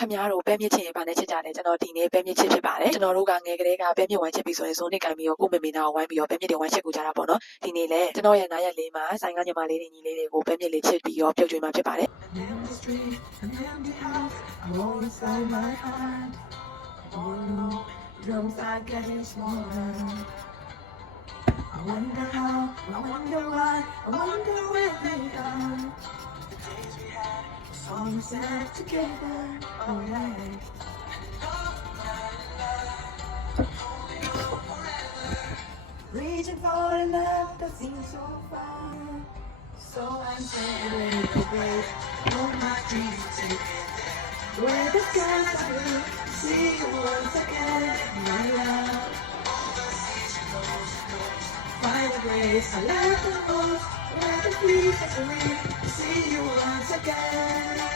ခမများတို့ပဲမြစ်ချင်ဘာနဲ့ချစ်ကြလဲကျွန်တော်ဒီနေ့ပဲမြစ်ချစ်ဖြစ်ပါတယ်ကျွန်တော်တို့ကငယ်ကလေးကပဲမြစ်ဝိုင်းချစ်ပြီးဆိုရင်ဇုံးနဲ့ကင်ပြီးတော့ကိုမေမေနာကိုဝိုင်းပြီးတော့ပဲမြစ်တွေဝိုင်းချစ်ကူကြတာပေါ့နော်ဒီနေ့လဲကျွန်တော်ရဲ့နားရက်လေးမှာဆိုင်ကညီမလေးတွေညီလေးတွေကိုပဲမြစ်လေးချစ်ပြီးတော့ပြုတ်ကျွေးမှာဖြစ်ပါတယ်I wonder how, I wonder why, I wonder where they are. The days we had, the songs sang together, oh yeah. Reaching for a love that seems so far. So I'm saying ready to break all my dreams together. Where the skies are blue, see you once again, my love. Find a grace, I love the most. Where the feet are free, see you once again.